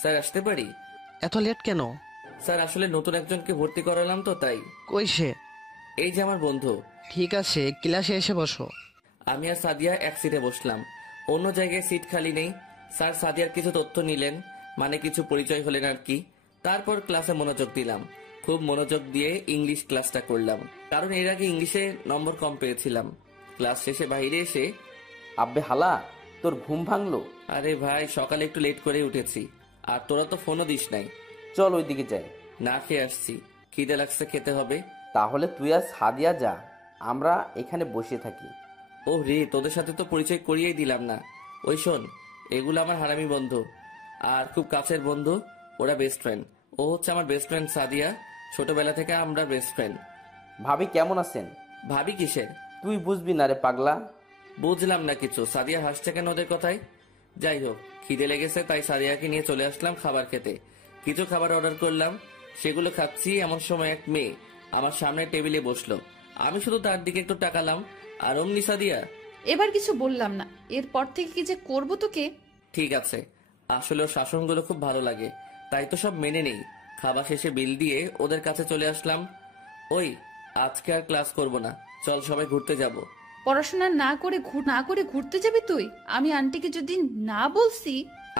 Sir আসতে পারি? এত লেট কেন? স্যার আসলে নতুন একজনকে ভর্তি করালাম তো তাই। কই সে? এই যে আমার বন্ধু। ঠিক আছে, ক্লাসে এসে বসো। আমি আর সাদিয়া এক সিটে বসলাম, অন্য জায়গায় সিট খালি নেই। স্যার সাদিয়ার কিছু তথ্য নিলেন, মানে কিছু পরিচয় হলেন আর কি। তারপর ক্লাসে মনোযোগ দিলাম, খুব মনোযোগ দিয়ে ইংলিশ ক্লাসটা করলাম, কারণ এর আগে ইংলিশে নম্বর কম পেয়েছিলাম। ক্লাস শেষে বাইরে এসে, আব্বে হালা, তোর ঘুম ভাঙলো? আরে ভাই সকালে একটু লেট করে উঠেছি, আর তোরা তো ফোনও দিস নাই। চল ওইদিকে যাই। না খেয়ে আসছি, খিদে লাগছে, খেতে হবে। তাহলে তুই আর সাদিয়া যা, আমরা এখানে বসে থাকি। ও রে, তোদের সাথে তো পরিচয় করিয়েই দিলাম না। ওই শোন, এগুলো আমার হারামি বন্ধু আর খুব কাছের বন্ধু, ওরা বেস্ট ফ্রেন্ড। ও হচ্ছে আমার বেস্ট ফ্রেন্ড সাদিয়া, ছোটবেলা থেকে আমরা বেস্ট ফ্রেন্ড। ভাবি কেমন আছেন? ভাবি কিসের? তুই বুঝবি না রে পাগলা। বুঝলাম না কিছু। সাদিয়া হাসছে কেন ওদের কথায়? যাই হোক, খিদে লেগেছে তাই সাদিয়াকে নিয়ে চলে আসলাম খাবার খেতে। কিছু খাবার অর্ডার করলাম, সেগুলো খাচ্ছি, এমন সময় এক মেয়ে আমার সামনে টেবিলে বসলো। আমি শুধু তার দিকে একটু তাকালাম, আর অমনি সাদিয়া। এবার কিছু বললাম না, এরপর থেকে কি যে করবো তোকে। ঠিক আছে, আসলে ওর শাসনগুলো খুব ভালো লাগে, তাই তো সব মেনে নেই। খাবার শেষে বিল দিয়ে ওদের কাছে চলে আসলাম। ওই, আজকে আর ক্লাস করব না, চল সবাই ঘুরতে যাব। পড়াশোনা না করে ঘুরতে যাবি তুই? আমি আন্টিকে যদি না বলছি।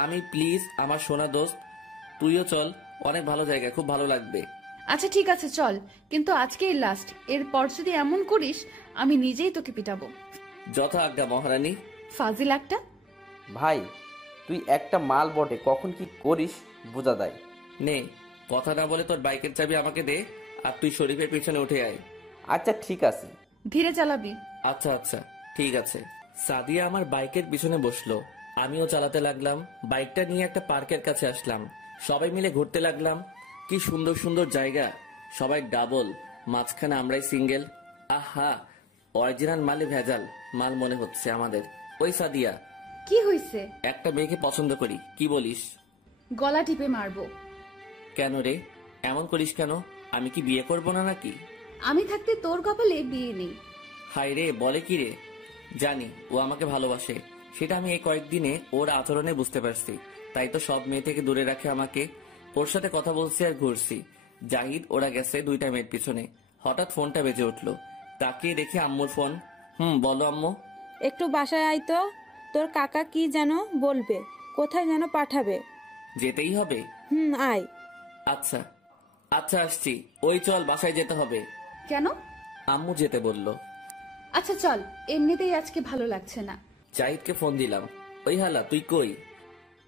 আমি প্লিজ, আমার সোনা দোস্ত, তুইও চল, অনেক ভালো জায়গা, খুব ভালো লাগবে। আচ্ছা ঠিক আছে চল, কিন্তু আজকেই লাস্ট, এরপর যদি এমন করিস আমি নিজেই তোকে পিটাবো। যথা আজ্ঞা মহারানী। ফাজিল একটা। ভাই তুই একটা মাল বটে, কখন কি করিস বোঝা দেয়। নে, কথা না বলে তোর বাইকের চাবি আমাকে দে, আর তুই শরীফের পিছনে উঠে আয়। আচ্ছা ঠিক আছে। ধীরে চালাবি। আচ্ছা আচ্ছা ঠিক আছে। সাদিয়া আমার বাইকের পিছনে বসলো, আমিও চালাতে লাগলাম। বাইকটা নিয়ে একটা পার্কের কাছে আসলাম, সবাই মিলে ঘুরতে লাগলাম। কি সুন্দর সুন্দর জায়গা, সবাই ডাবল, মাঝখানে আমরাই সিঙ্গেল। আহা, অরিজিনাল মালে ভেজাল মাল মনে হচ্ছে আমাদের। ওই সাদিয়া, কি হইছে? একটা মেয়েকে পছন্দ করি, কি বলিস? গলা টিপে মারবো। কেন রে, এমন করিস কেন? আমি কি বিয়ে করব না নাকি? আমি থাকতে তোর কপালে বিয়ে নেই। হাই রে, বলে কি রে? জানি ও আমাকে ভালোবাসে, সেটা আমি এই কয়েকদিনে ওর আচরণে বুঝতে পারছি। তাই তো সব মেয়ে থেকে দূরে রাখে আমাকে। ওর সাথে কথা বলছি আর ঘুরছি। জাহিদ ওরা গেছে দুইটা মেয়ের পিছনে। হঠাৎ ফোনটা বেজে উঠলো, তাকিয়ে দেখি আম্মুর ফোন। বলো আম্মু। একটু বাসায় আয় তো, তোর কাকা কি যেন বলবে, কোথায় যেন পাঠাবে। যেতেই হবে? আয়। আচ্ছা আচ্ছা আসছি। ওই চল, বাসায় যেতে হবে। কেন? আম্মু যেতে বললো। আচ্ছা চল, এমনিতেই আজকে ভালো লাগছে না। জাহিদকে ফোন দিলাম। ওই হালা, তুই কই?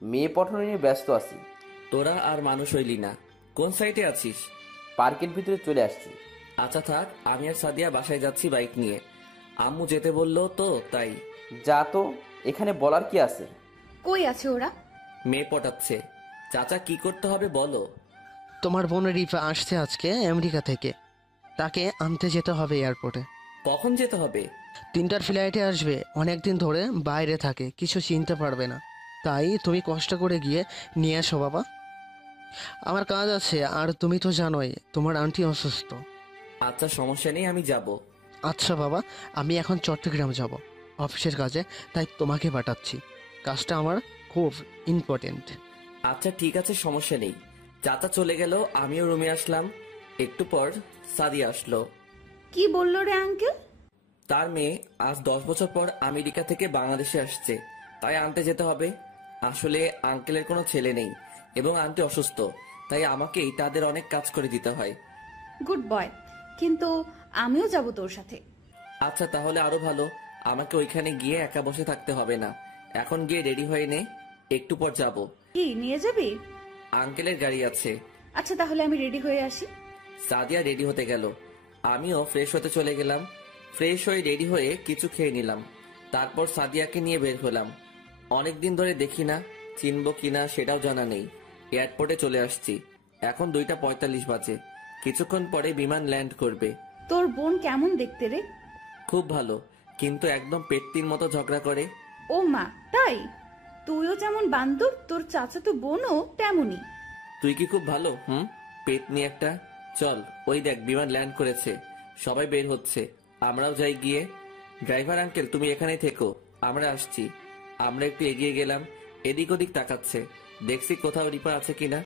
মেয়ে পঠানো নিয়ে ব্যস্ত আছি। তোরা আর মানুষ হইলি না, কোন সাইটে আছিস? পার্কের ভিতরে চলে আসছি। আচ্ছা থাক, আমি আর সাদিয়া বাসায় যাচ্ছি বাইক নিয়ে। আম্মু যেতে বললো তো তাই। যা তো, এখানে বলার কি আছে? কই আছে ওরা? মেয়ে পটাচ্ছে। চাচা কি করতে হবে বলো? তোমার বোন রিফা আসছে আজকে আমেরিকা থেকে, তাকে আনতে যেতে হবে এয়ারপোর্টে। কখন যেতে হবে? 3টার ফ্লাইটে আসবে, অনেকদিন ধরে বাইরে থাকে, কিছু চিনতে পারবে না, তাই তুমি কষ্ট করে গিয়ে নিয়ে এসো বাবা। আমার কাজ আছে, আর তুমি তো জানোই তোমার আন্টি অসুস্থ। আচ্ছা সমস্যা নেই, আমি যাব। আচ্ছা বাবা, আমি এখন চট্টগ্রাম যাব অফিসের কাজে, তাই তোমাকে পাঠাচ্ছি, কাজটা আমার খুব ইম্পর্টেন্ট। আচ্ছা ঠিক আছে, সমস্যা নেই। চাচা চলে গেল, আমিও রুমে আসলাম। একটু পর সাদিয়া আসলো। কি বললো রে আঙ্কেল? তার মেয়ে আজ 10 বছর পর আমেরিকা থেকে বাংলাদেশে আসছে, তাই আনতে যেতে হবে। আসলে আঙ্কেলের কোনো ছেলে নেই এবং আন্টি অসুস্থ, তাই আমাকেই তাদের অনেক কাজ করে দিতে হয়। গুড বয়, কিন্তু আমিও যাব তোর সাথে। আচ্ছা তাহলে আরো ভালো, আমাকে ওইখানে গিয়ে একা বসে থাকতে হবে না। এখন গিয়ে রেডি হয়ে নে, একটু পর যাব। কি নিয়ে যাবি? আঙ্কেলের গাড়ি আছে। আচ্ছা তাহলে আমি রেডি হয়ে আসি। সাদিয়া রেডি হতে গেল, আমিও ফ্রেশ হতে চলে গেলাম। ফ্রেশ হয়ে রেডি হয়ে কিছু খেয়ে নিলাম, তারপর সাদিয়াকে নিয়ে বের হলাম। অনেকদিন ধরে দেখি না, চিনবো কিনা সেটাও জানা নেই। এয়ারপোর্টে চলে আসছি, এখন 2:45 বাজে। কিছুক্ষণ পরে বিমান ল্যান্ড করবে। তোর বোন কেমন দেখতে রে? খুব ভালো, কিন্তু একদম পেট্টির মতো ঝগড়া করে। ও মা, তাই? তুইও যেমন বান্দর, তোর চাচাতো বোনও তেমনই। তুই কি খুব ভালো? পেটনি একটা। চল, ওই দেখ বিমান ল্যান্ড করেছে, সবাই বের হচ্ছে, আমরাও যাই গিয়ে। ড্রাইভার আঙ্কেল তুমি এখানেই থেকো, আমরা আসছি। আমরা একটু এগিয়ে গেলাম, এদিক ওদিক তাকাচ্ছে। দেখছি কোথাও রিপা আছে কিনা।